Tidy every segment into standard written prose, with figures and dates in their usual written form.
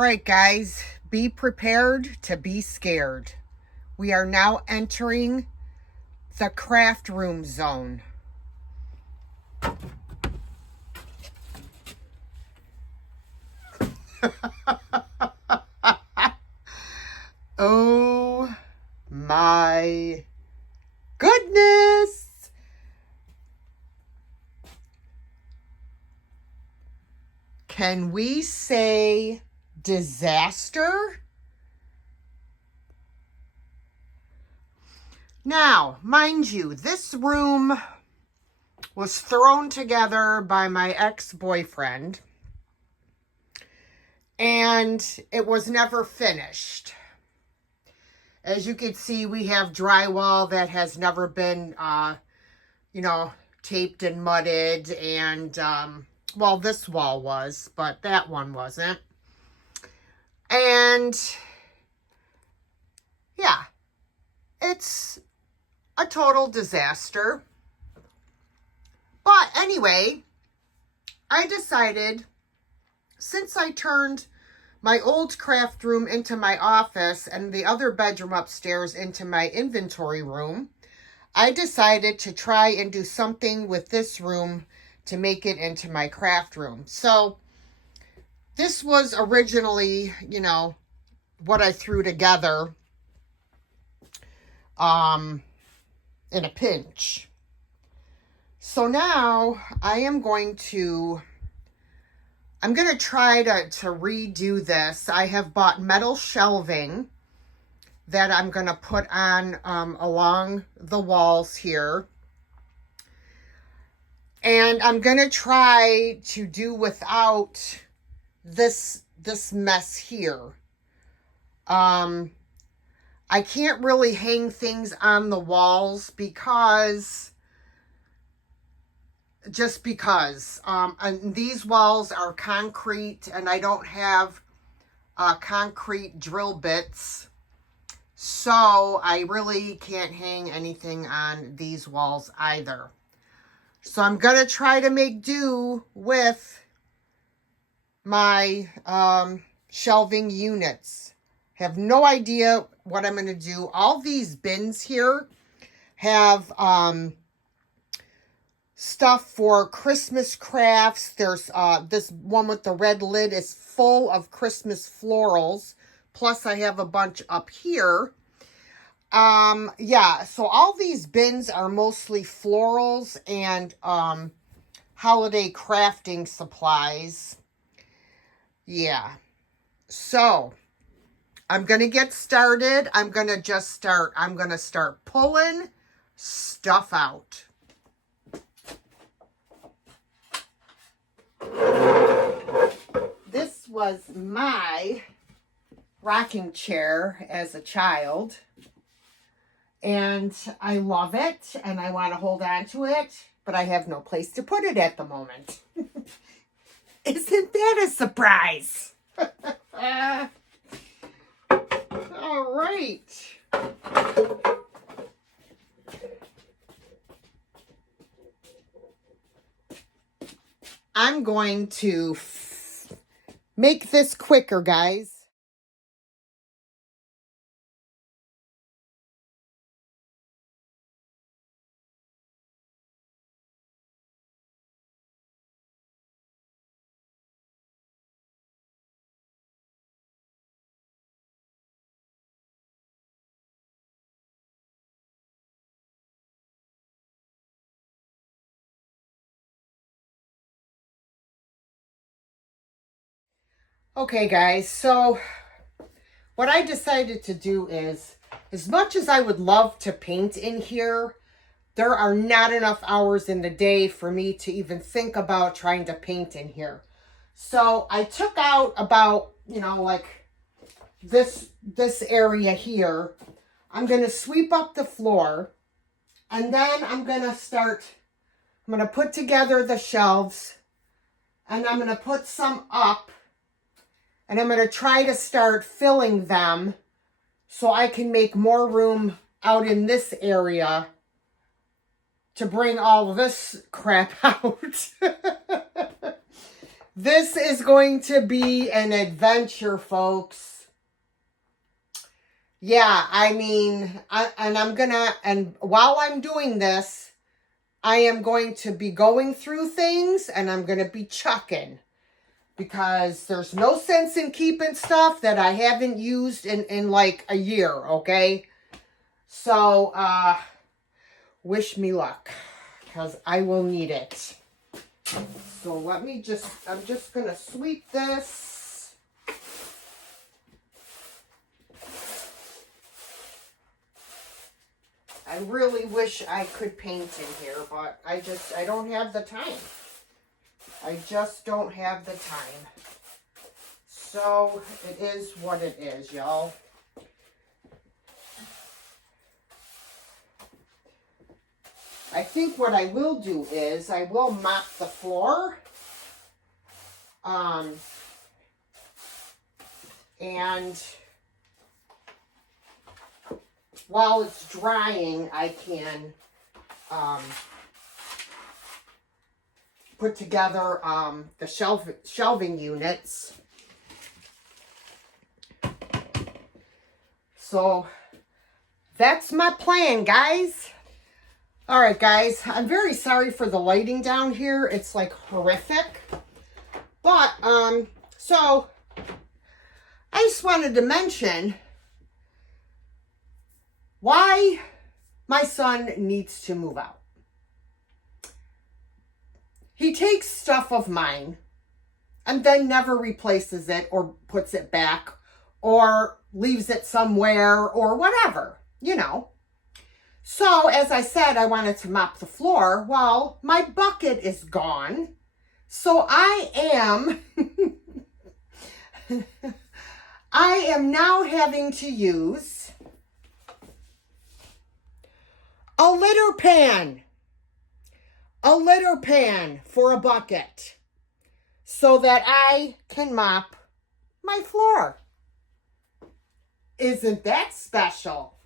right, guys, be prepared to be scared. We are now entering the craft room zone. Oh my goodness! Can we say disaster? Now, mind you, this room was thrown together by my ex-boyfriend, and it was never finished. As you can see, we have drywall that has never been, taped and mudded, and, well, this wall was, but that one wasn't. And, yeah, it's a total disaster. But anyway, I decided, since I turned my old craft room into my office and the other bedroom upstairs into my inventory room, I decided to try and do something with this room to make it into my craft room. So this was originally, what I threw together in a pinch. So now I'm going to try to redo this. I have bought metal shelving that I'm going to put on along the walls here. And I'm going to try to do without this mess here. I can't really hang things on the walls because and these walls are concrete and I don't have concrete drill bits, so I really can't hang anything on these walls either. So I'm gonna try to make do with my shelving units. Have no idea what I'm gonna do. All these bins here have stuff for Christmas crafts. There's this one with the red lid is full of Christmas florals. Plus I have a bunch up here. So all these bins are mostly florals and holiday crafting supplies. Yeah. So I'm going to get started. I'm going to start pulling stuff out. This was my rocking chair as a child, and I love it, and I want to hold on to it, but I have no place to put it at the moment. Isn't that a surprise? All right. I'm going to make this quicker, guys. Okay, guys, so what I decided to do is, as much as I would love to paint in here, there are not enough hours in the day for me to even think about trying to paint in here. So I took out about, like this area here. I'm going to sweep up the floor, and then I'm going to put together the shelves, and I'm going to put some up. And I'm going to try to start filling them so I can make more room out in this area to bring all of this crap out. This is going to be an adventure, folks. Yeah, I mean, and while I'm doing this, I am going to be going through things and I'm going to be chucking. Because there's no sense in keeping stuff that I haven't used in like a year, okay? So, wish me luck. Because I will need it. So I'm just going to sweep this. I really wish I could paint in here, but I don't have the time. I just don't have the time. So it is what it is, y'all. I think what I will do is I will mop the floor. And while it's drying, I can put together the shelving units. So that's my plan, guys. All right, guys, I'm very sorry for the lighting down here. It's like horrific. But, so I just wanted to mention why my son needs to move out. He takes stuff of mine and then never replaces it or puts it back or leaves it somewhere or whatever, you know. So, as I said, I wanted to mop the floor. Well, my bucket is gone. So I am now having to use a litter pan. A litter pan for a bucket so that I can mop my floor. Isn't that special?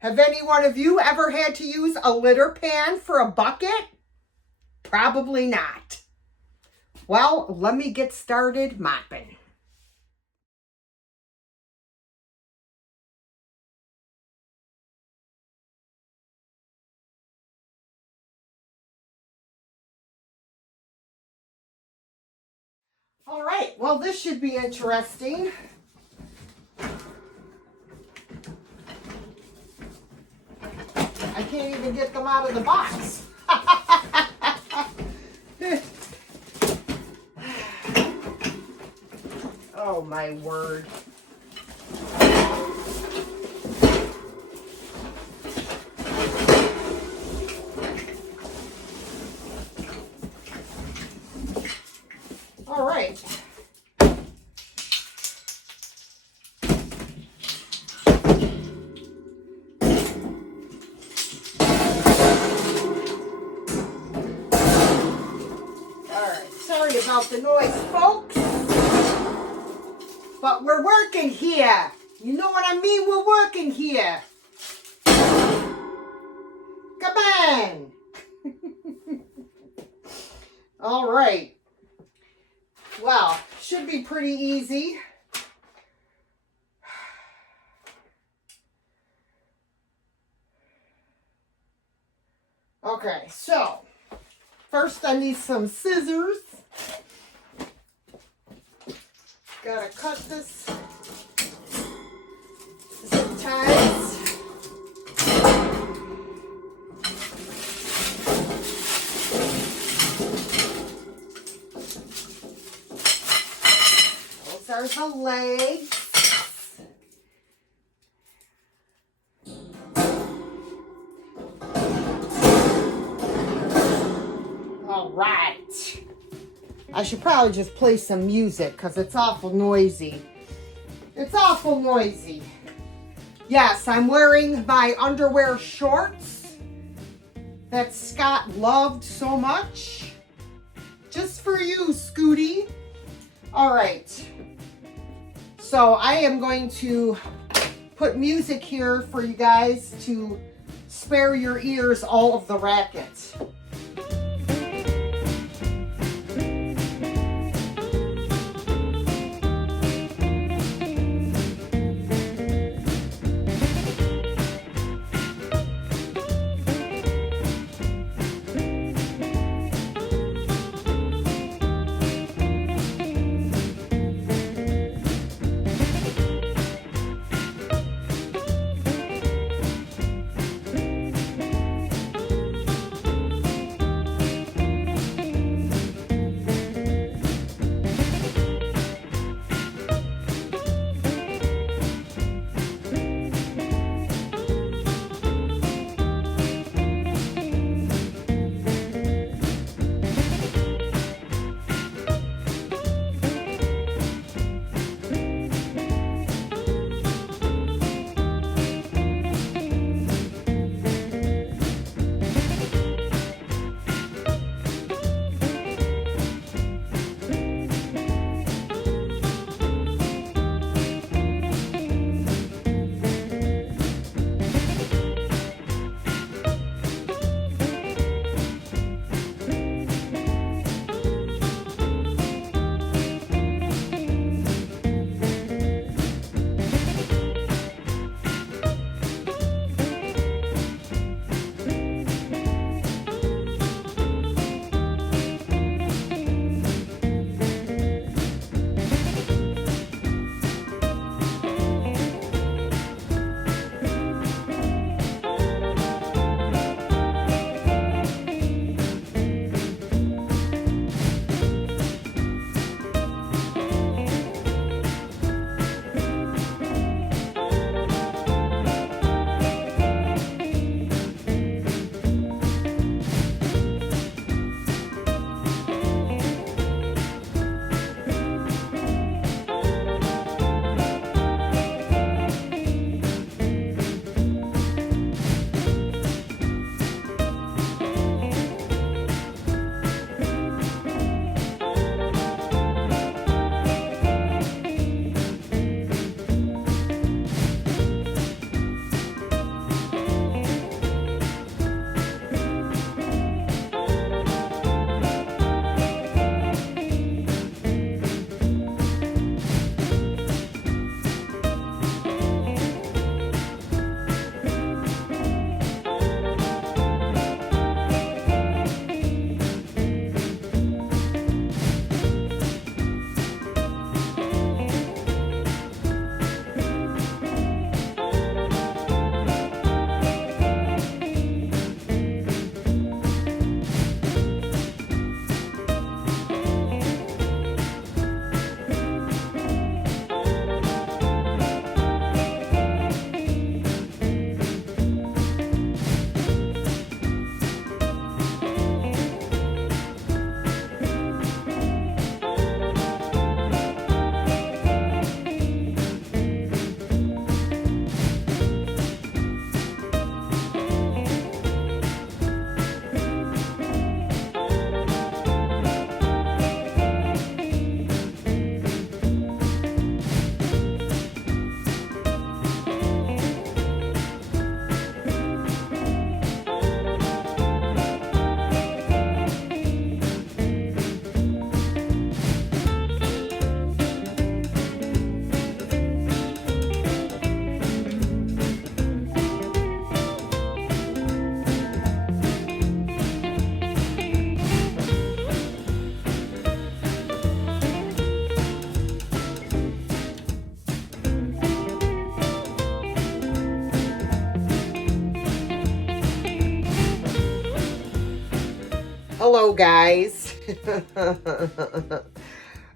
Have any one of you ever had to use a litter pan for a bucket? Probably not. Well, let me get started mopping. All right, well, this should be interesting. I can't even get them out of the box. Oh, my word. All right. Sorry about the noise, folks. But we're working here. You know what I mean? We're working here. Come on. All right. Well, should be pretty easy. Okay, so first I need some scissors. Gotta cut this zip ties. Those are the legs. All right. I should probably just play some music because it's awful noisy. It's awful noisy. Yes, I'm wearing my underwear shorts that Scott loved so much. Just for you, Scooty. All right. So I am going to put music here for you guys to spare your ears all of the racket. Hello, guys.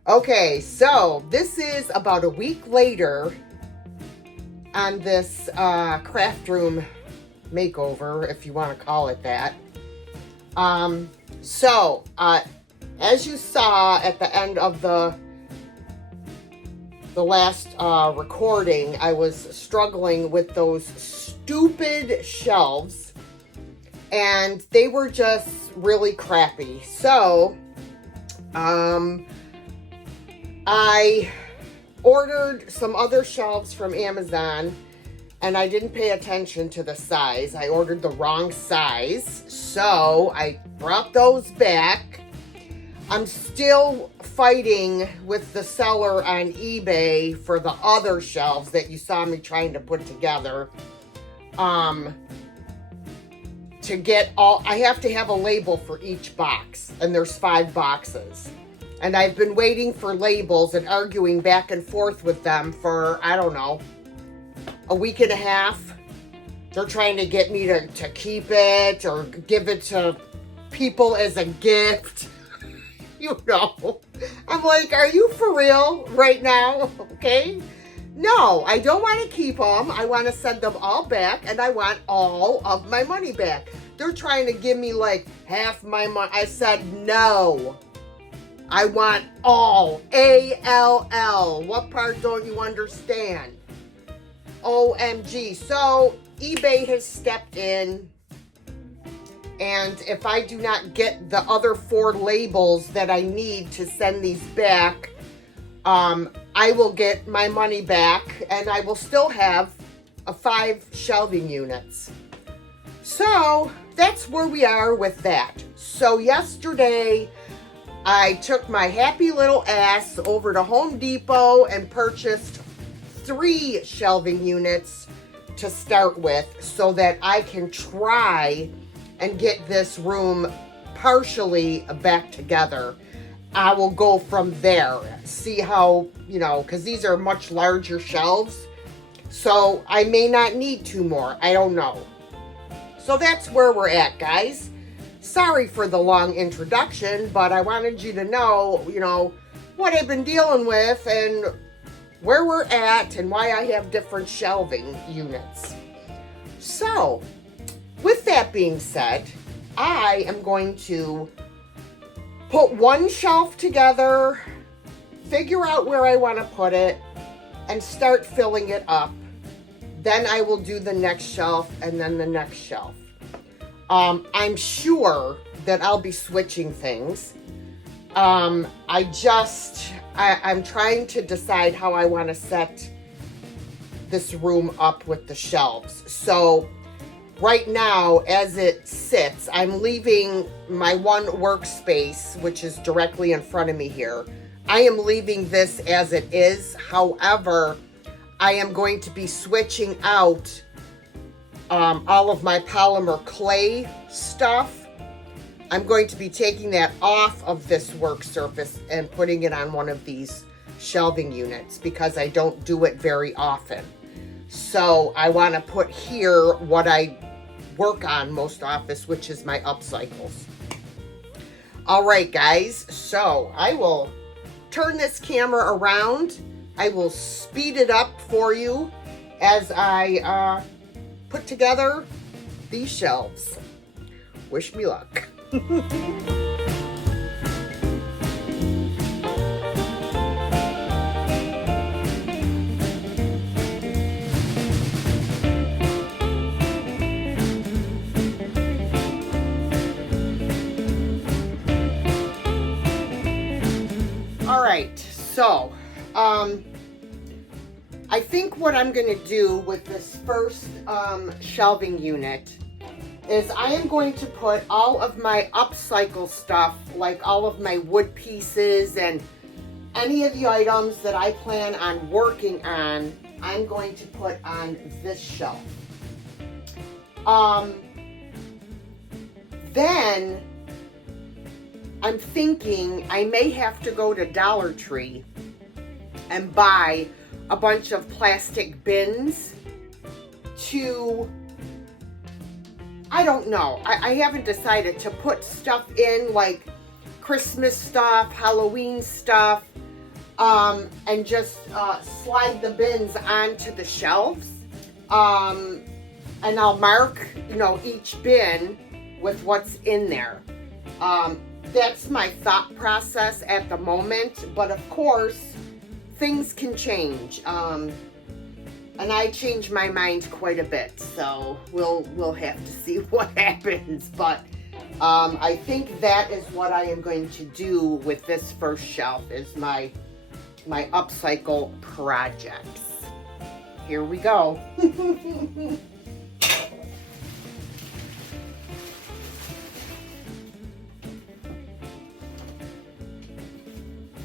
Okay, so this is about a week later on this craft room makeover, if you want to call it that. As you saw at the end of the last recording, I was struggling with those stupid shelves, and they were just really crappy. So, I ordered some other shelves from Amazon, and I didn't pay attention to the size. I ordered the wrong size, so I brought those back. I'm still fighting with the seller on eBay for the other shelves that you saw me trying to put together. To get all, I have to have a label for each box, and there's 5 boxes. And I've been waiting for labels and arguing back and forth with them for, I don't know, a week and a half. They're trying to get me to keep it or give it to people as a gift. You know, I'm like, are you for real right now? Okay. No, I don't want to keep them. I want to send them all back, and I want all of my money back. They're trying to give me like half my money. I said no. I want all. A-L-L. What part don't you understand? OMG. So eBay has stepped in, and if I do not get the other 4 labels that I need to send these back, I will get my money back, and I will still have 5 shelving units. So that's where we are with that. So yesterday, I took my happy little ass over to Home Depot and purchased 3 shelving units to start with so that I can try and get this room partially back together. I will go from there, see how, you know, because these are much larger shelves, so I may not need 2 more. I don't know. So that's where we're at, guys. Sorry for the long introduction, but I wanted you to know, you know, what I've been dealing with and where we're at and why I have different shelving units. So, with that being said, I am going to put one shelf together, figure out where I want to put it, and start filling it up. Then I will do the next shelf and then the next shelf. I'm sure that I'll be switching things. I'm trying to decide how I want to set this room up with the shelves. So right now, as it sits, I'm leaving my one workspace, which is directly in front of me here. I am leaving this as it is. However, I am going to be switching out all of my polymer clay stuff. I'm going to be taking that off of this work surface and putting it on one of these shelving units because I don't do it very often. So I want to put here what I work on most office, which is my upcycles. All right, guys, so I will turn this camera around. I will speed it up for you as I put together these shelves. Wish me luck. All right, so I think what I'm going to do with this first shelving unit is I am going to put all of my upcycle stuff, like all of my wood pieces and any of the items that I plan on working on, I'm going to put on this shelf. Then I'm thinking I may have to go to Dollar Tree and buy a bunch of plastic bins to I don't know. I haven't decided to put stuff in, like Christmas stuff, Halloween stuff, and just slide the bins onto the shelves. And I'll mark, you know, each bin with what's in there. That's my thought process at the moment, but of course, things can change. And I change my mind quite a bit, so we'll have to see what happens. But I think that is what I am going to do with this first shelf, is my upcycle projects. Here we go.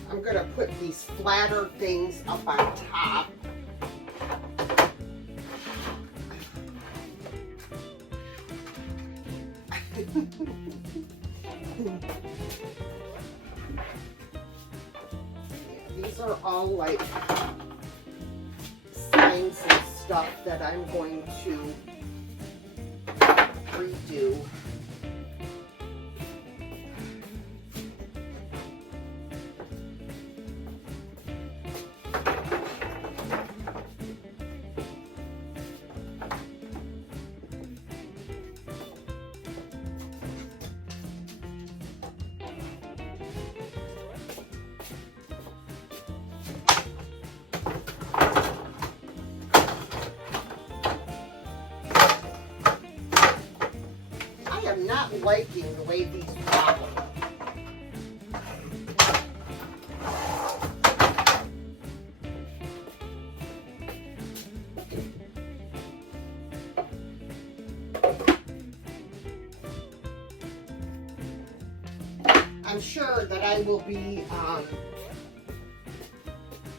I'm gonna put these flatter things up on top. These are all like signs and stuff that I'm going to redo. I'm not liking the way these wobble. I'm sure that I will be,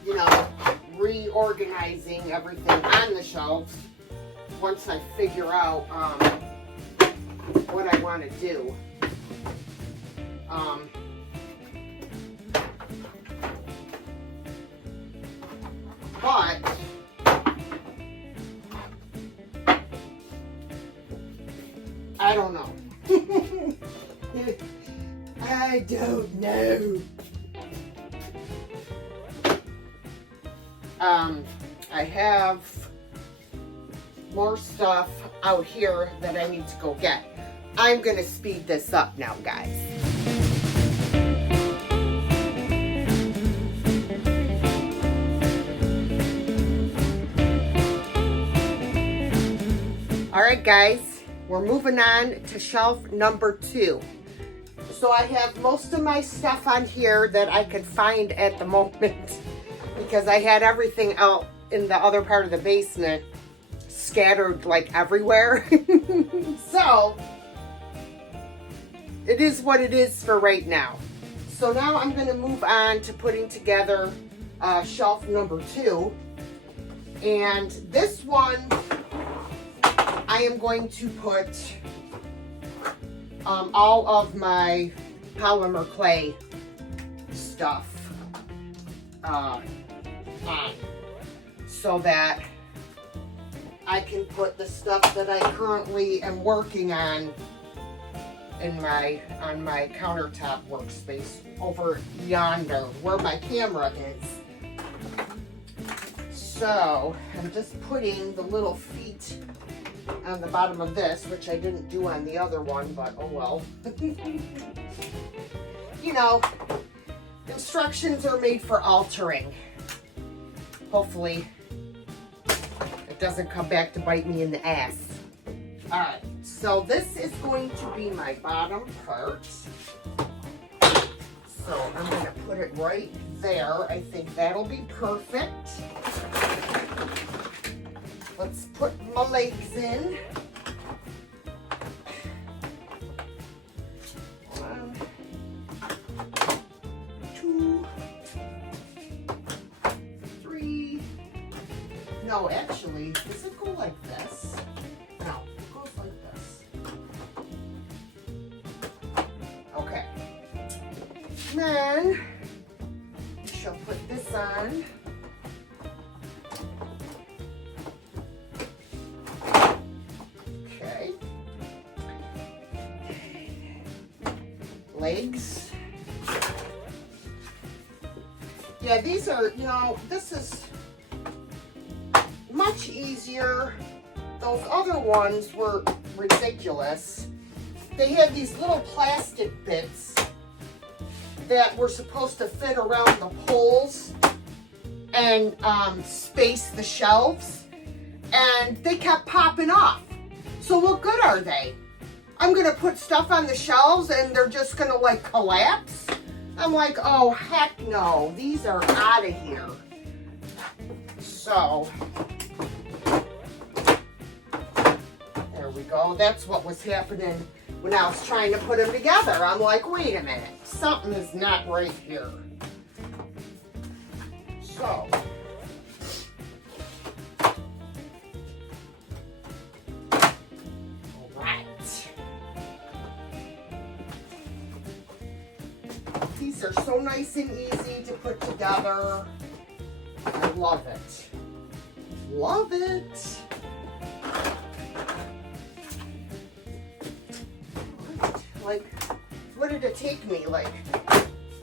you know, reorganizing everything on the shelves once I figure out what I want to do. But I don't know. I don't know. I have more stuff out here that I need to go get. I'm gonna speed this up now, guys. All right, guys, we're moving on to shelf number 2. So I have most of my stuff on here that I could find at the moment because I had everything out in the other part of the basement scattered like everywhere. So it is what it is for right now. So now I'm going to move on to putting together shelf number 2. And this one, I am going to put all of my polymer clay stuff on, so that I can put the stuff that I currently am working on on my countertop workspace over yonder where my camera is. So I'm just putting the little feet on the bottom of this, which I didn't do on the other one, but oh well. You know, instructions are made for altering. Hopefully it doesn't come back to bite me in the ass. All right, so this is going to be my bottom part. So I'm going to put it right there. I think that'll be perfect. Let's put my legs in. 1, 2, 3. No, actually, does it go like this? No, it goes like this. Okay. Then we shall put this on. legs. Yeah, these are, you know, this is much easier. Those other ones were ridiculous. They had these little plastic bits that were supposed to fit around the poles and space the shelves, and they kept popping off. So what good are they? I'm gonna put stuff on the shelves and they're just gonna like collapse? I'm like, oh heck no, these are out of here. So, there we go. That's what was happening when I was trying to put them together. I'm like, wait a minute, something is not right here. So, all right. These are so nice and easy to put together. I love it. Love it. Like, what did it take me? Like,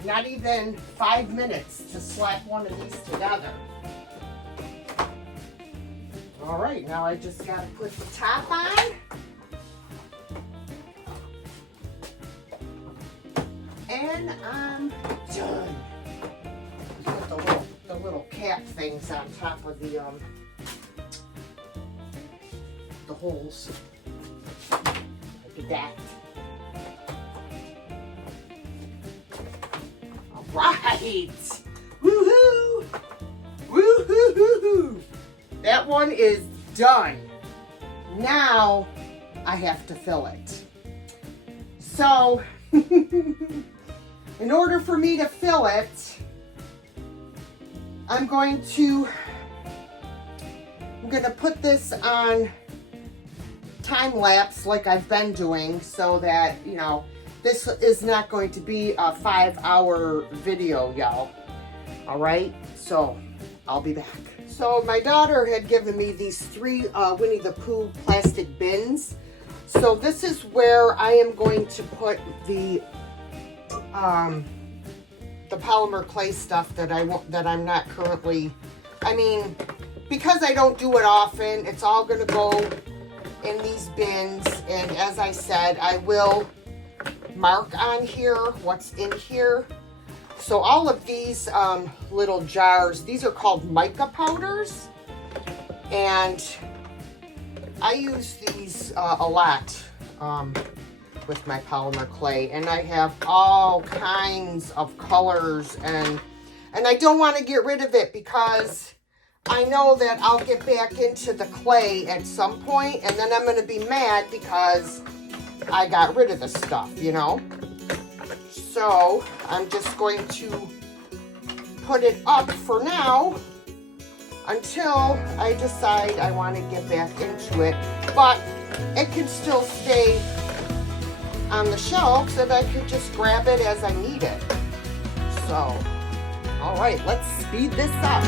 not even 5 minutes to slap one of these together. All right, now I just gotta put the top on. And I'm done. Put the little cap things on top of the holes. Look at that. All right. Woohoo! Woohoo! That one is done. Now I have to fill it. So, in order for me to fill it, I'm going to put this on time lapse like I've been doing, so that, you know, this is not going to be a 5-hour video, y'all. All right, so I'll be back. So my daughter had given me these 3 Winnie the Pooh plastic bins. So this is where I am going to put the polymer clay stuff that I'm not currently, I mean, because I don't do it often, it's all going to go in these bins. And as I said, I will mark on here what's in here. So all of these little jars, these are called mica powders, and I use these a lot with my polymer clay, and I have all kinds of colors, and I don't want to get rid of it because I know that I'll get back into the clay at some point, and then I'm going to be mad because I got rid of the stuff, you know. So I'm just going to put it up for now until I decide I want to get back into it, but it can still stay on the shelves and I can just grab it as I need it. So, all right, let's speed this up.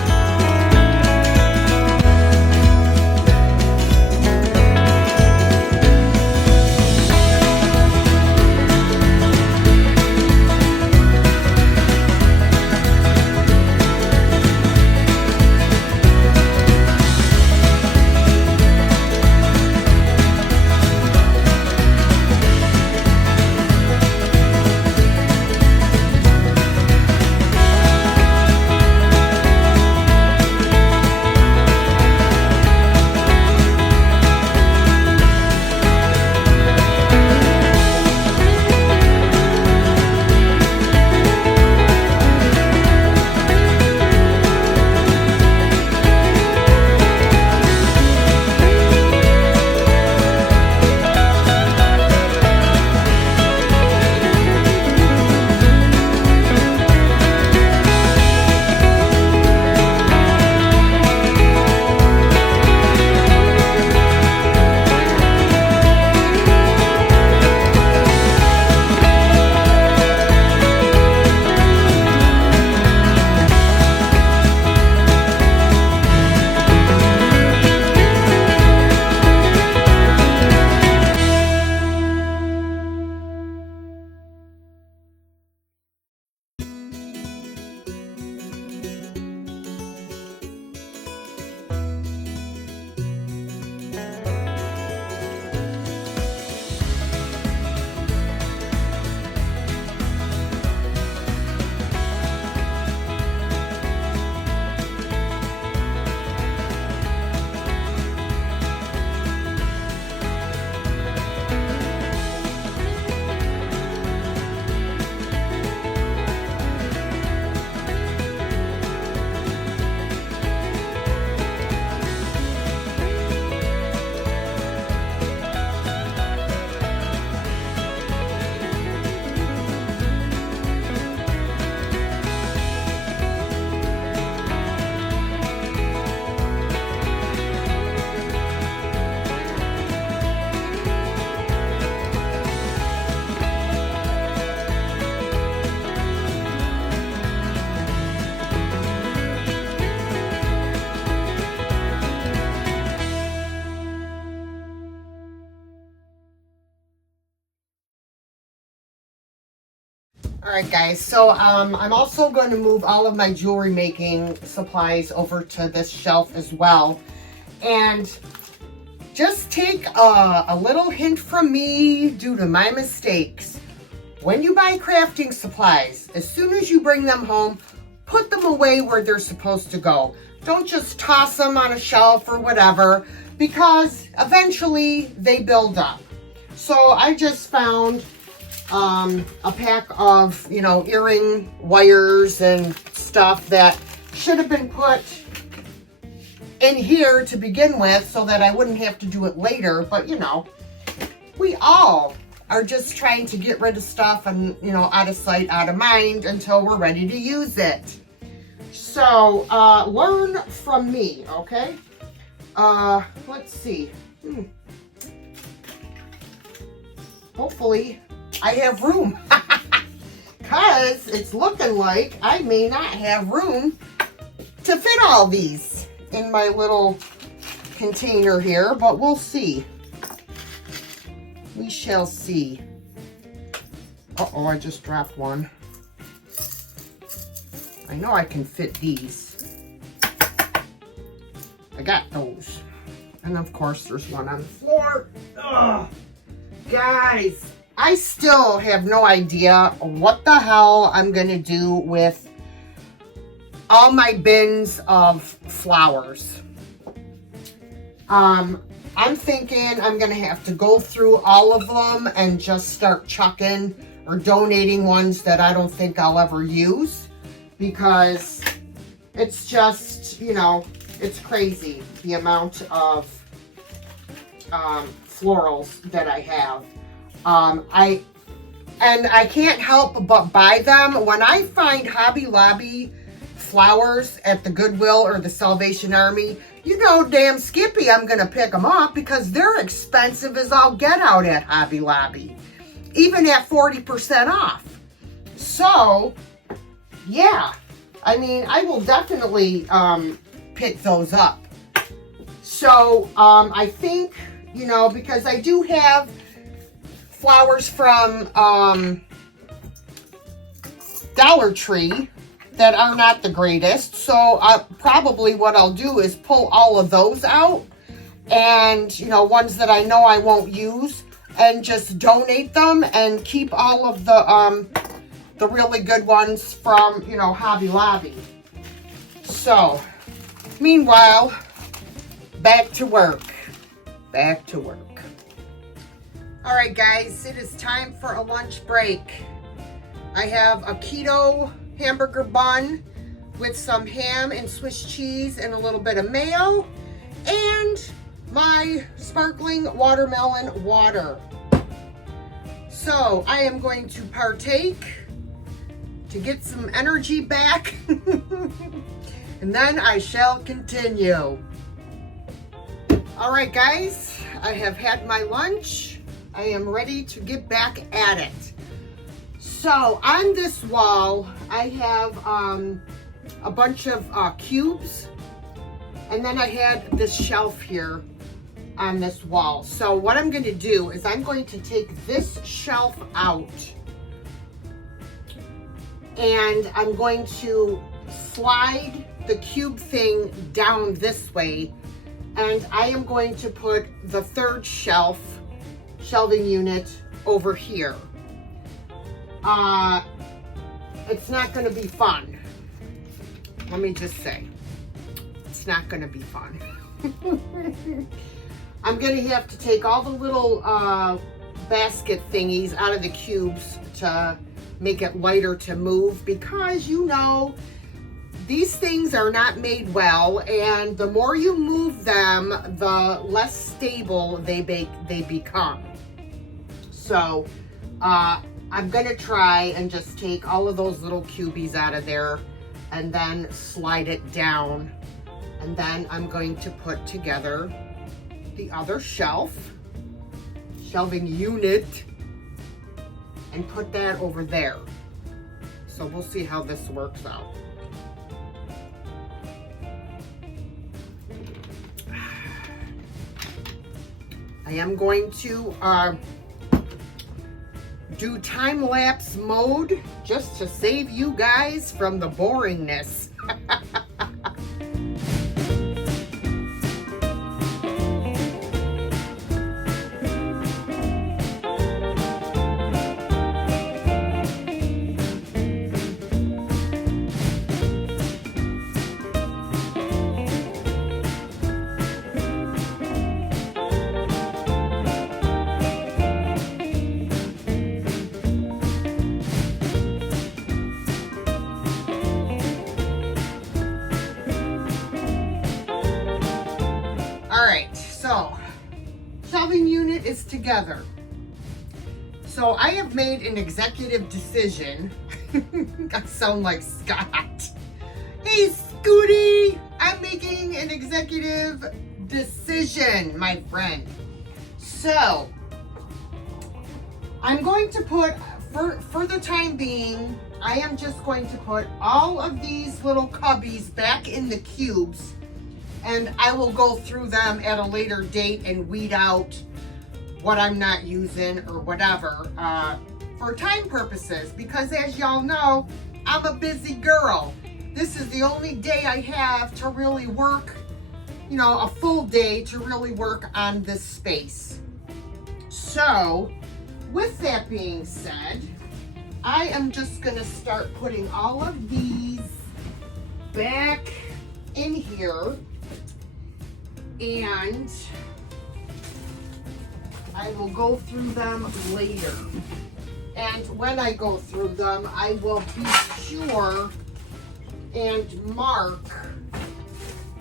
All right, guys. So I'm also going to move all of my jewelry making supplies over to this shelf as well. And just take a little hint from me due to my mistakes. When you buy crafting supplies, as soon as you bring them home, put them away where they're supposed to go. Don't just toss them on a shelf or whatever, because eventually they build up. So I just found a pack of, earring wires and stuff that should have been put in here to begin with so that I wouldn't have to do it later. But, we all are just trying to get rid of stuff and, out of sight, out of mind until we're ready to use it. So, learn from me, okay? Let's see. Hopefully I have room, because it's looking like I may not have room to fit all these in my little container here, but we'll see. We shall see. Uh-oh, I just dropped one. I know I can fit these. I got those. And of course, there's one on the floor. Ugh. Guys, I still have no idea what the hell I'm going to do with all my bins of flowers. I'm thinking I'm going to have to go through all of them and just start chucking or donating ones that I don't think I'll ever use, because it's just, it's crazy the amount of florals that I have. I can't help but buy them. When I find Hobby Lobby flowers at the Goodwill or the Salvation Army, damn Skippy, I'm going to pick them up, because they're expensive as all get out at Hobby Lobby, even at 40% off. So, yeah, I will definitely pick those up. So, I think, because I do have flowers from Dollar Tree that are not the greatest. So probably what I'll do is pull all of those out, and ones that I know I won't use, and just donate them, and keep all of the really good ones from Hobby Lobby. So meanwhile, back to work. All right, guys, it is time for a lunch break. I have a keto hamburger bun with some ham and Swiss cheese and a little bit of mayo, and my sparkling watermelon water. So I am going to partake to get some energy back, and then I shall continue. All right, guys, I have had my lunch. I am ready to get back at it. So on this wall, I have a bunch of cubes, and then I had this shelf here on this wall. So what I'm going to do is I'm going to take this shelf out, and I'm going to slide the cube thing down this way, and I am going to put the third shelving unit over here. It's not going to be fun. Let me just say, it's not going to be fun. I'm going to have to take all the little basket thingies out of the cubes to make it lighter to move, because these things are not made well, and the more you move them, the less stable they become. So I'm gonna try and just take all of those little cubies out of there and then slide it down, and then I'm going to put together the other shelving unit, and put that over there. So we'll see how this works out. I am going to do time-lapse mode just to save you guys from the boringness. Alright, so shelving unit is together. So I have made an executive decision. I sound like Scott. Hey Scooty! I'm making an executive decision, my friend. So I'm going to put, for the time being, I am just going to put all of these little cubbies back in the cubes. And I will go through them at a later date and weed out what I'm not using or whatever for time purposes. Because as y'all know, I'm a busy girl. This is the only day I have to really work, you know, a full day to really work on this space. So, with that being said, I am just going to start putting all of these back in here. And I will go through them later. And when I go through them, I will be sure and mark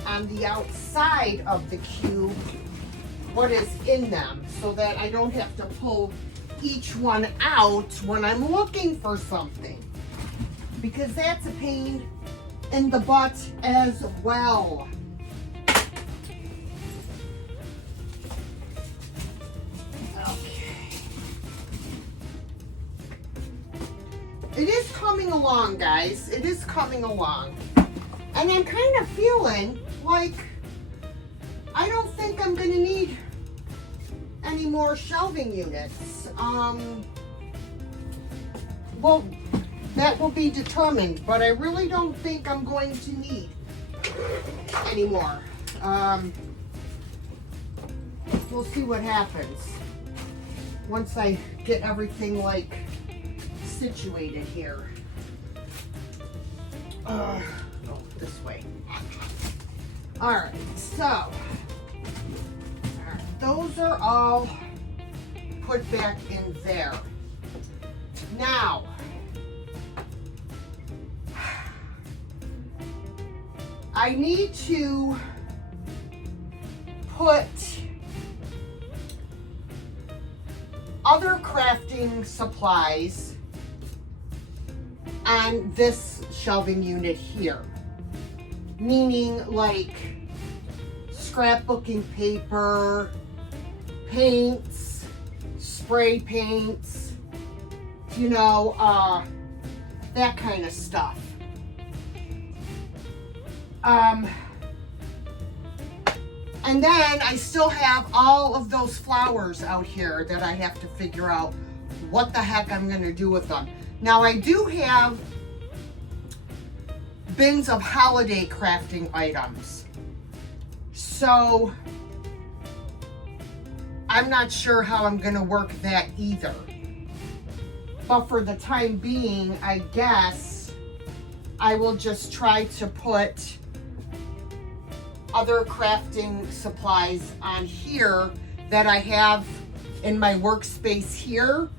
on the outside of the cube what is in them so that I don't have to pull each one out when I'm looking for something. Because that's a pain in the butt as well. It is coming along, guys. It is coming along. And I'm kind of feeling like I don't think I'm going to need any more shelving units. Well, that will be determined, but I really don't think I'm going to need any more. We'll see what happens once I get everything like situated here. Oh, this way. All right, so those are all put back in there. Now, I need to put other crafting supplies on this shelving unit here, meaning like scrapbooking paper, paints, spray paints, you know, that kind of stuff. And then I still have all of those flowers out here that I have to figure out what the heck I'm going to do with them. Now I do have bins of holiday crafting items. So I'm not sure how I'm going to work that either. But for the time being, I guess I will just try to put other crafting supplies on here that I have in my workspace here,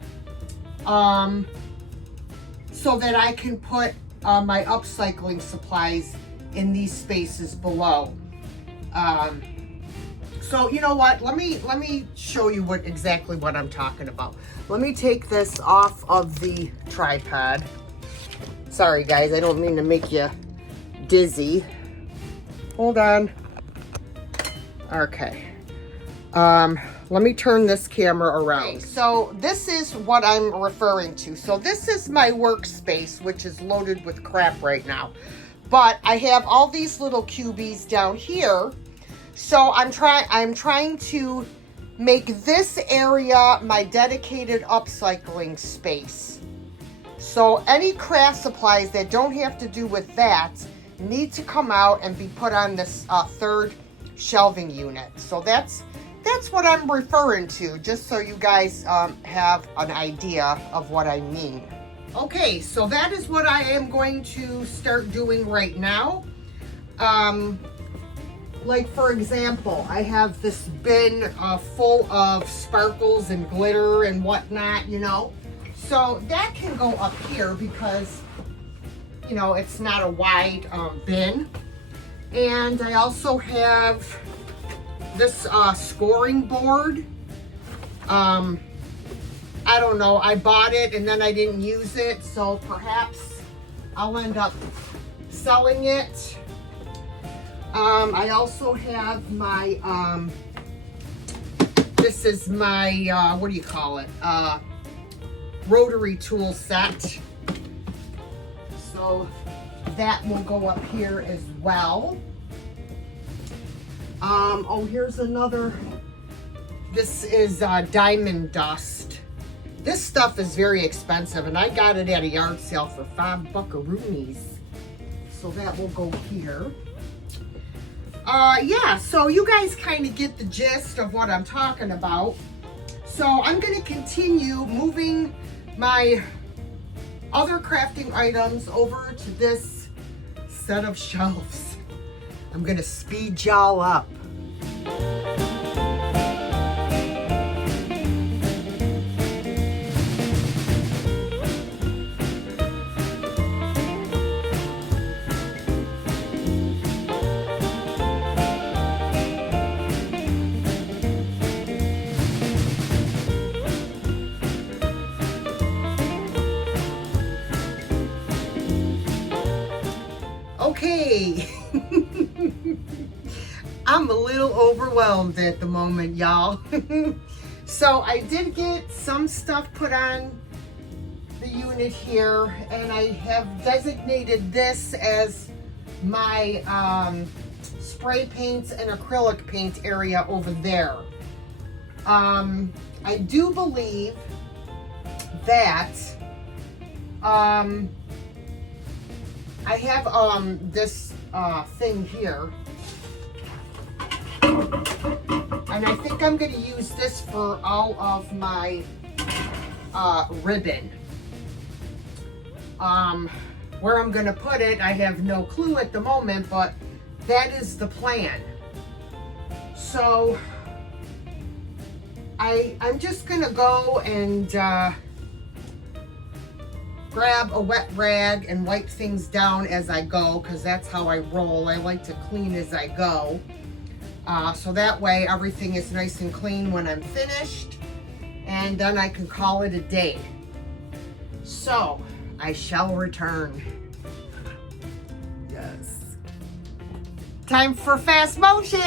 so that I can put my upcycling supplies in these spaces below. So you know what? Let me show you exactly what I'm talking about. Let me take this off of the tripod. Sorry guys, I don't mean to make you dizzy. Hold on. Okay. Let me turn this camera around. Okay, so this is what I'm referring to. So this is my workspace, which is loaded with crap right now. But I have all these little cubies down here. So I'm trying to make this area my dedicated upcycling space. So any craft supplies that don't have to do with that need to come out and be put on this third shelving unit. So that's what I'm referring to, just so you guys have an idea of what I mean. Okay, so that is what I am going to start doing right now. Like for example, I have this bin full of sparkles and glitter and whatnot, you know. So that can go up here because, you know, it's not a wide bin. And I also have this scoring board. I don't know, I bought it and then I didn't use it, so perhaps I'll end up selling it. I also have my, this is my, what do you call it? Rotary tool set. So that will go up here as well. Oh, here's another, this is diamond dust. This stuff is very expensive and I got it at a yard sale for $5 buckaroonies. So that will go here. Yeah, so you guys kind of get the gist of what I'm talking about. So I'm going to continue moving my other crafting items over to this set of shelves. I'm going to speed y'all up. Okay, I'm a little overwhelmed at the moment, y'all. So I did get some stuff put on the unit here, and I have designated this as my spray paints and acrylic paint area over there. I do believe that I have this thing here, and I think I'm going to use this for all of my ribbon. Where I'm going to put it, I have no clue at the moment, but that is the plan. So I'm just going to go and grab a wet rag and wipe things down as I go, because that's how I roll. I like to clean as I go. So that way everything is nice and clean when I'm finished, and then I can call it a day. So I shall return. Yes. Time for fast motion.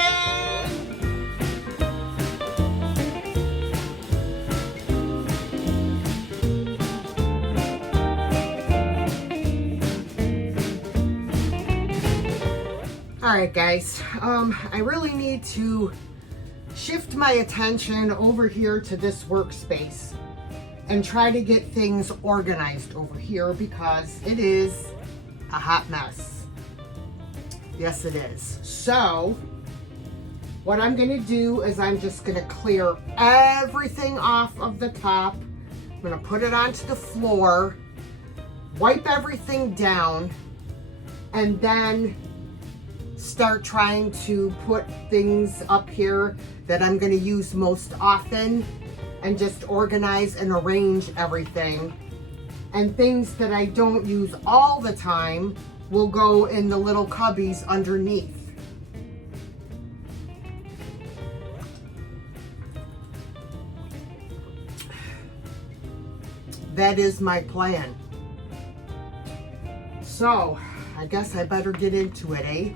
Alright guys, I really need to shift my attention over here to this workspace and try to get things organized over here, because it is a hot mess. Yes, it is. So what I'm going to do is I'm just going to clear everything off of the top. I'm going to put it onto the floor, wipe everything down, and then start trying to put things up here that I'm going to use most often, and just organize and arrange everything. And things that I don't use all the time will go in the little cubbies underneath. That is my plan. So I guess I better get into it, eh?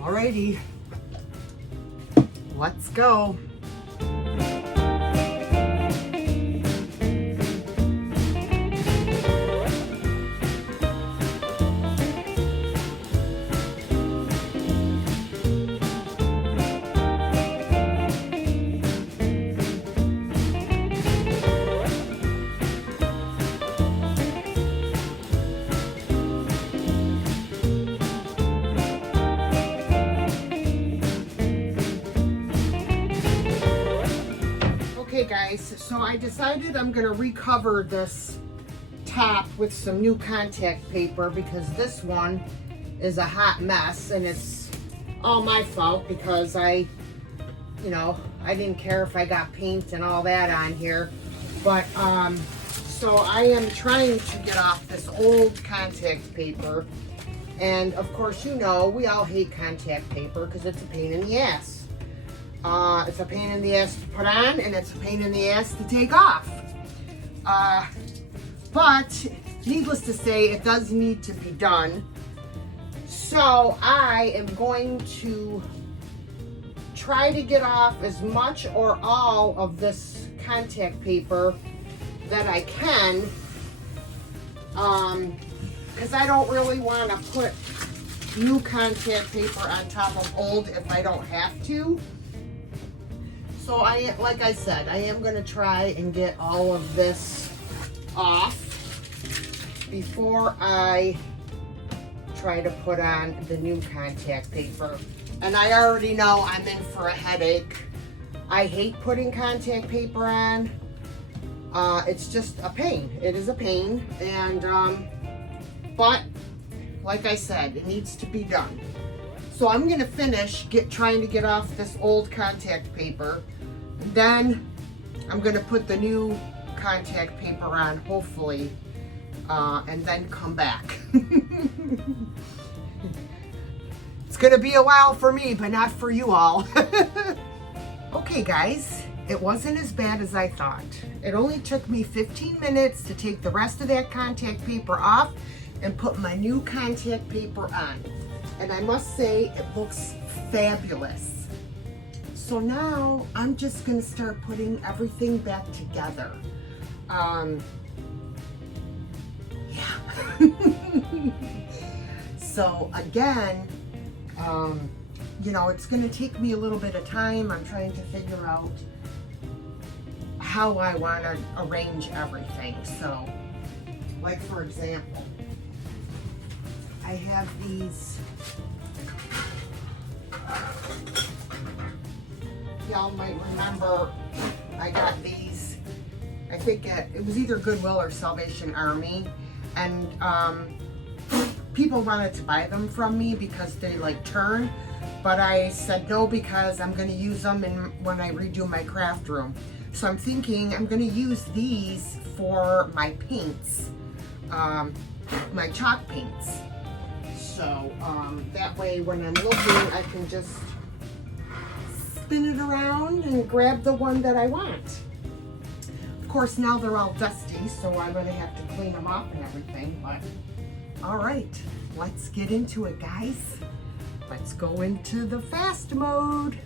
Alrighty, let's go. guys, so I decided I'm going to recover this top with some new contact paper because this one is a hot mess, and it's all my fault because I didn't care if I got paint and all that on here. But so I am trying to get off this old contact paper, and of course we all hate contact paper because it's a pain in the ass. It's a pain in the ass to put on, and it's a pain in the ass to take off. But needless to say, it does need to be done. So I am going to try to get off as much or all of this contact paper that I can, because I don't really want to put new contact paper on top of old if I don't have to. So like I said, I am going to try and get all of this off before I try to put on the new contact paper. And I already know I'm in for a headache. I hate putting contact paper on. It's just a pain. It is a pain. And, but like I said, it needs to be done. So I'm going to finish trying to get off this old contact paper. Then I'm going to put the new contact paper on, hopefully, and then come back. It's going to be a while for me, but not for you all. Okay, guys, it wasn't as bad as I thought. It only took me 15 minutes to take the rest of that contact paper off and put my new contact paper on. And I must say, it looks fabulous. So now I'm just going to start putting everything back together. Yeah. So again, it's going to take me a little bit of time. I'm trying to figure out how I want to arrange everything. So, like for example, I have these. Y'all might remember I got these, I think it was either Goodwill or Salvation Army, and people wanted to buy them from me because they like turn, but I said no because I'm going to use them when I redo my craft room. So I'm thinking I'm going to use these for my paints, my chalk paints. So that way when I'm looking, I can just spin it around and grab the one that I want. Of course, now they're all dusty, so I'm going to have to clean them up and everything, but all right, let's get into it, guys. Let's go into the fast mode.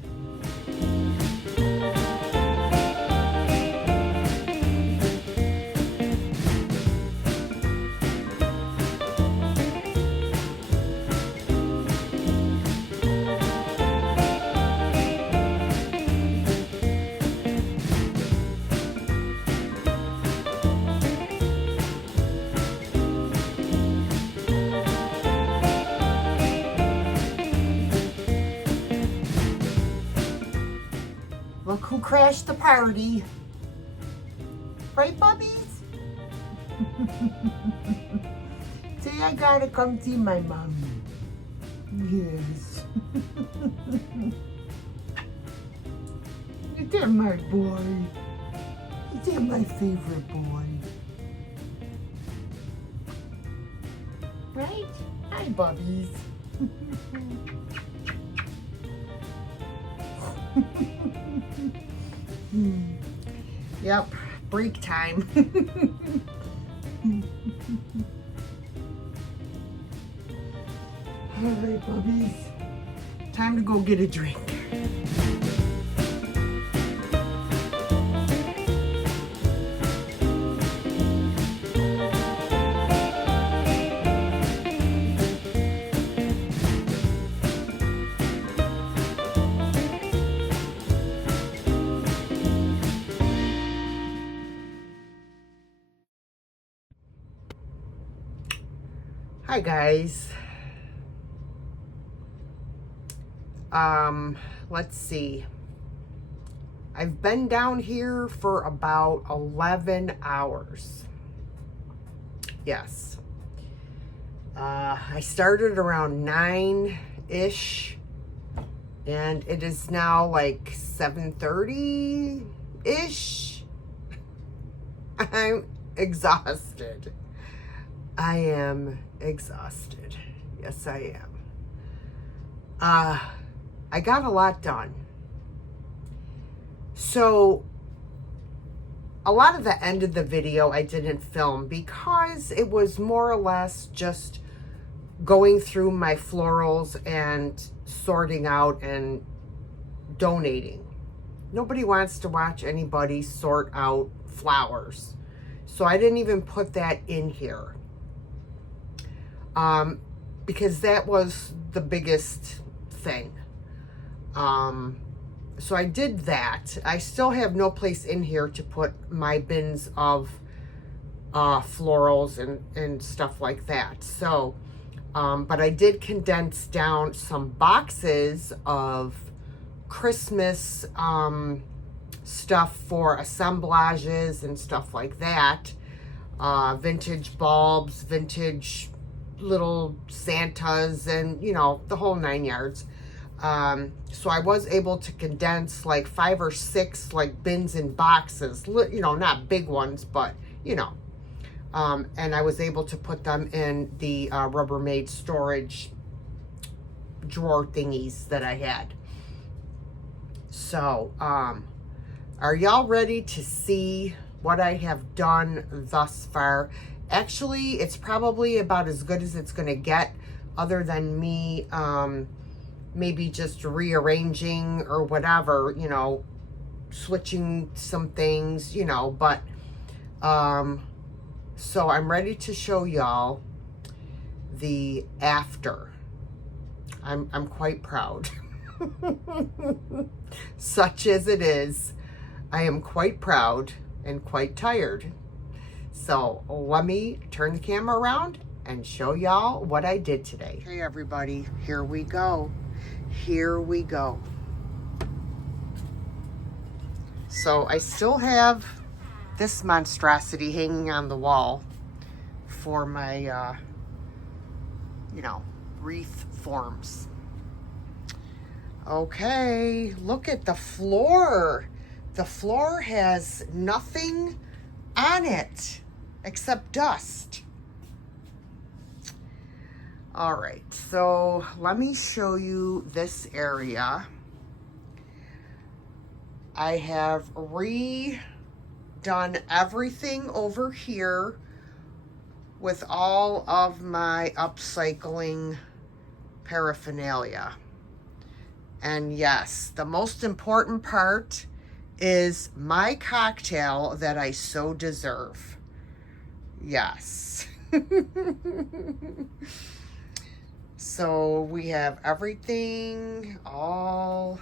Look who crashed the party. Right, puppies? Say I gotta come see my mommy. Yes. Is that my boy? Is that my favorite boy? Right? Hi, puppies. Yep, break time. All right, puppies. Time to go get a drink. Hi guys. Let's see. I've been down here for about 11 hours. Yes. I started around 9-ish, and it is now like 7:30-ish. I'm exhausted. I am exhausted. Yes, I am. I got a lot done. So a lot of the end of the video I didn't film because it was more or less just going through my florals and sorting out and donating. Nobody wants to watch anybody sort out flowers. So I didn't even put that in here. Because that was the biggest thing. So I did that. I still have no place in here to put my bins of florals and stuff like that. So, but I did condense down some boxes of Christmas stuff for assemblages and stuff like that. Vintage bulbs, vintage little Santas, and you know, the whole 9 yards. So I was able to condense like 5 or 6 like bins and boxes, you know, not big ones, but you know, and I was able to put them in the Rubbermaid storage drawer thingies that I had. So, are y'all ready to see what I have done thus far? Actually, it's probably about as good as it's going to get, other than me, maybe just rearranging or whatever, you know, switching some things, you know, but, so I'm ready to show y'all the after. I'm quite proud. Such as it is, I am quite proud and quite tired. So let me turn the camera around and show y'all what I did today. Hey everybody, here we go. Here we go. So I still have this monstrosity hanging on the wall for my, you know, wreath forms. Okay, look at the floor. The floor has nothing on it except dust. All right, so let me show you this area. I have redone everything over here with all of my upcycling paraphernalia. And yes, the most important part is my cocktail that I so deserve. Yes. So we have everything all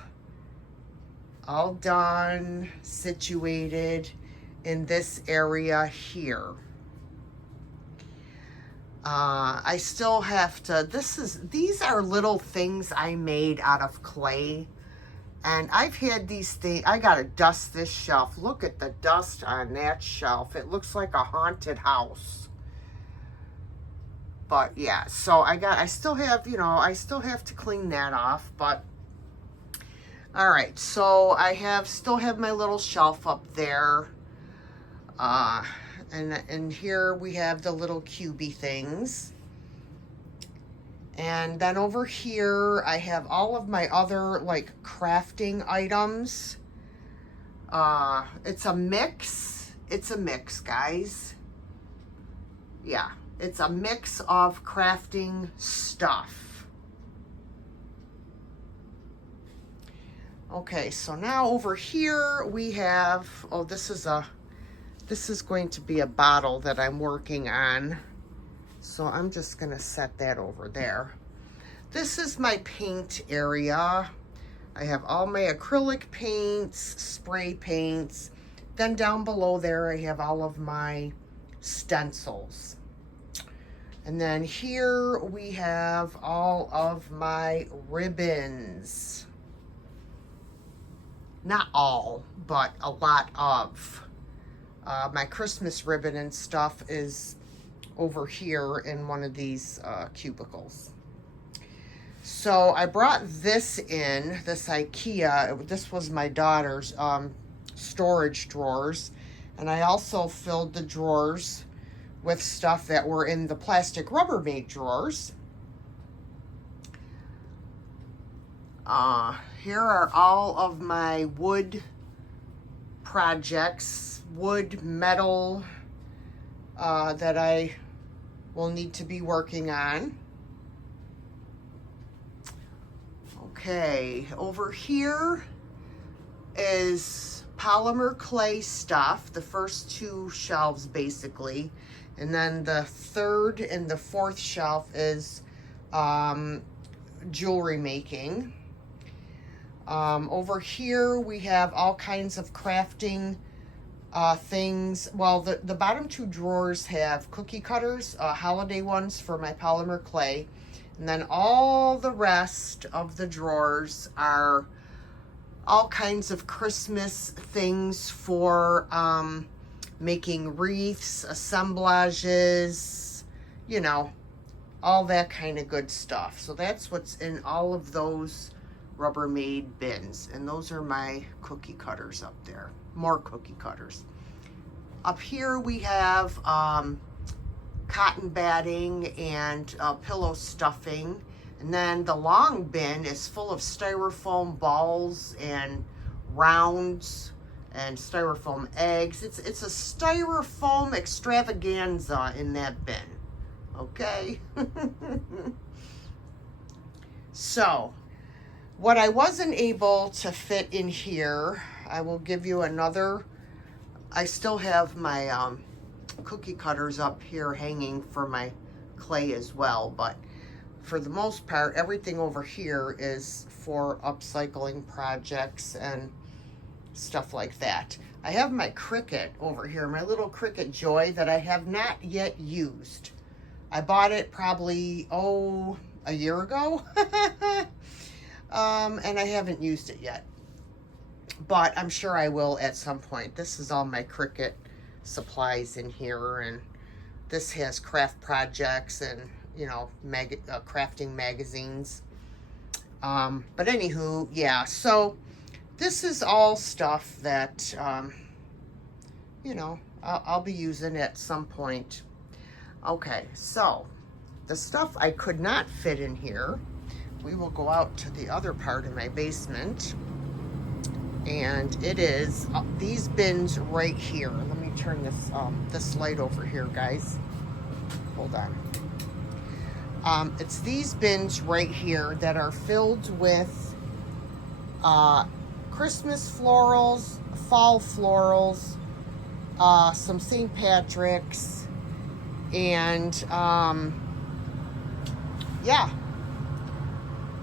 done, situated in this area here. I still have to, these are little things I made out of clay. And I've had these things, I gotta dust this shelf. Look at the dust on that shelf. It looks like a haunted house. But yeah, so I still have, you know, I still have to clean that off, but all right, so I still have my little shelf up there. And here we have the little cubey things. And then over here, I have all of my other like crafting items. It's a mix. It's a mix, guys. Yeah, it's a mix of crafting stuff. Okay, so now over here we have, oh, this is going to be a bottle that I'm working on. So I'm just gonna set that over there. This is my paint area. I have all my acrylic paints, spray paints. Then down below there, I have all of my stencils. And then here we have all of my ribbons. not all, but a lot of my Christmas ribbon and stuff is over here in one of these cubicles. So I brought this in, this IKEA. This was my daughter's storage drawers. And I also filled the drawers with stuff that were in the plastic Rubbermaid drawers. Here are all of my wood projects, wood, metal, that I will need to be working on. Okay, over here is polymer clay stuff, the first two shelves basically, and then the third and the fourth shelf is jewelry making. Over here we have all kinds of crafting things. Well, the bottom two drawers have cookie cutters, holiday ones for my polymer clay. And then all the rest of the drawers are all kinds of Christmas things for making wreaths, assemblages, you know, all that kind of good stuff. So that's what's in all of those Rubbermaid bins. And those are my cookie cutters up there. More cookie cutters. Up here we have cotton batting and pillow stuffing, and then the long bin is full of styrofoam balls and rounds and styrofoam eggs. It's a styrofoam extravaganza in that bin, okay? So what I wasn't able to fit in here, I will give you another. I still have my cookie cutters up here hanging for my clay as well, but for the most part everything over here is for upcycling projects and stuff like that. I have my Cricut over here, my little Cricut Joy that I have not yet used. I bought it probably a year ago and I haven't used it yet, but I'm sure I will at some point. This is all my Cricut supplies in here, and this has craft projects and, you know, crafting magazines. But anywho, yeah, so this is all stuff that, you know, I'll be using at some point. Okay, so the stuff I could not fit in here, we will go out to the other part of my basement, and it is these bins right here. Let me turn this light over here, guys. Hold on. It's these bins right here that are filled with Christmas florals, fall florals, some St. Patrick's, and yeah.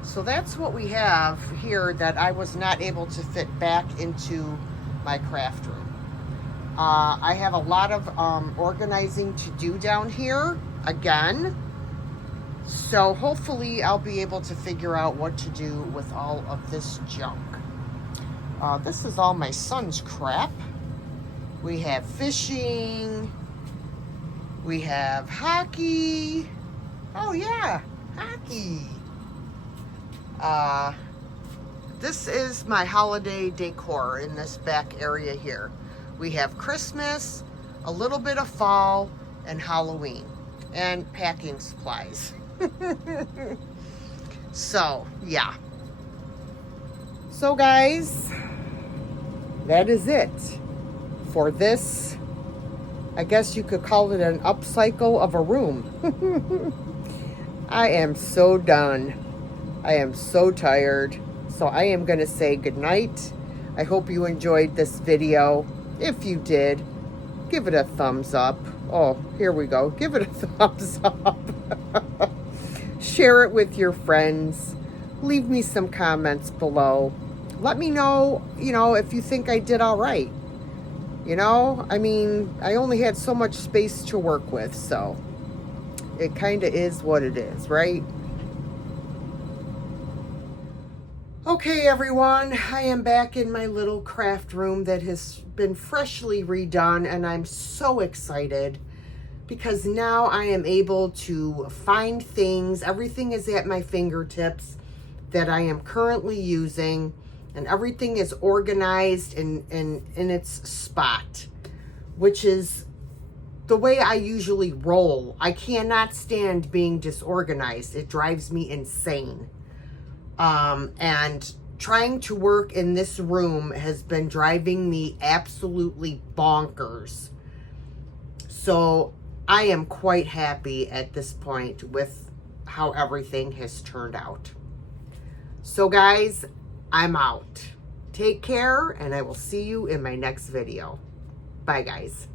So that's what we have here that I was not able to fit back into my craft room. I have a lot of organizing to do down here again. So hopefully I'll be able to figure out what to do with all of this junk. This is all my son's crap. We have fishing. We have hockey. Oh yeah, hockey. This is my holiday decor in this back area here. We have Christmas, a little bit of fall, and Halloween, and packing supplies. So, yeah. So, guys, that is it for this. I guess you could call it an upcycle of a room. I am so done. I am so tired. So I am going to say goodnight. I hope you enjoyed this video. If you did, give it a thumbs up. Oh, here we go. Give it a thumbs up. Share it with your friends. Leave me some comments below. Let me know, you know, if you think I did all right. You know, I mean, I only had so much space to work with, so it kind of is what it is, right? Okay, everyone, I am back in my little craft room that has been freshly redone, and I'm so excited because now I am able to find things. Everything is at my fingertips that I am currently using, and everything is organized in its spot, which is the way I usually roll. I cannot stand being disorganized. It drives me insane. And trying to work in this room has been driving me absolutely bonkers. So I am quite happy at this point with how everything has turned out. So guys, I'm out. Take care, and I will see you in my next video. Bye guys.